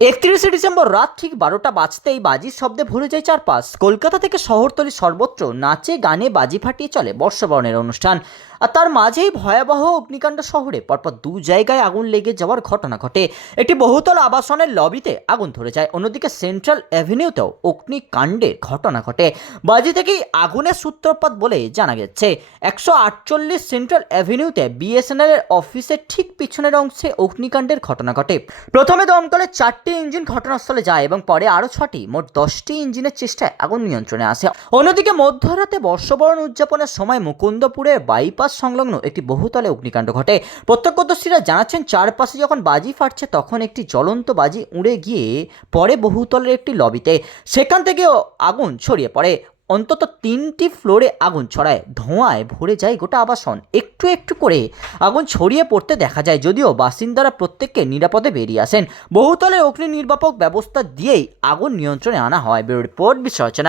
একত্রিশে ডিসেম্বর রাত ঠিক বারোটা বাজতেই বাজির শব্দে ভরে যায় চারপাশ। কলকাতা থেকে শহরতলি সর্বত্র নাচে, গানে, বাজি ফাটিয়ে চলে বর্ষবরণের অনুষ্ঠান। আর তার মাঝেই ভয়াবহ অগ্নিকাণ্ড শহরে, পরপর দু জায়গায় আগুন লেগে যাওয়ার ঘটনা ঘটে। একটি বহুতল আবাসনের লবিতে আগুন ধরে যায়। অন্যদিকে সেন্ট্রাল অ্যাভিনিউতেও অগ্নিকাণ্ডের ঘটনা ঘটে। বাজি থেকেই আগুনের সূত্রপাত বলে জানা গেছে। একশো আটচল্লিশ সেন্ট্রাল অ্যাভিনিউতে বিএসএনএল এর অফিসের ঠিক পিছনের অংশে অগ্নিকাণ্ডের ঘটনা ঘটে। প্রথমে দমকলের চারটি ইঞ্জিন ঘটনাস্থলে যায় এবং পরে আরও ছটি, মোট দশটি ইঞ্জিনের চেষ্টায় আগুন নিয়ন্ত্রণে আসে। অন্যদিকে মধ্যরাতে বর্ষবরণ উদযাপনের সময় মুকুন্দপুরের বাইপাস সংলগ্ন একটি বহুতলে অগ্নিকাণ্ড ঘটে। প্রত্যক্ষদর্শীরা জানাচ্ছেন, চারপাশে যখন বাজি ফাটছে, তখন একটি জ্বলন্ত বাজি উড়ে গিয়ে পরে বহুতলের একটি লবিতে সেখান থেকেও আগুন ছড়িয়ে পড়ে। অন্তত তিনটি ফ্লোরে আগুন ছড়ায়। ধোঁয়ায় ভরে যায় গোটা আবাসন। একটু একটু করে আগুন ছড়িয়ে পড়তে দেখা যায়, যদিও বাসিন্দারা প্রত্যেককে নিরাপদে বেরিয়ে আসেন। বহুতলে অগ্নি নির্বাপক ব্যবস্থা দিয়েই আগুন নিয়ন্ত্রণে আনা হয়। ব্যুরো রিপোর্ট বিশ্ব রচনা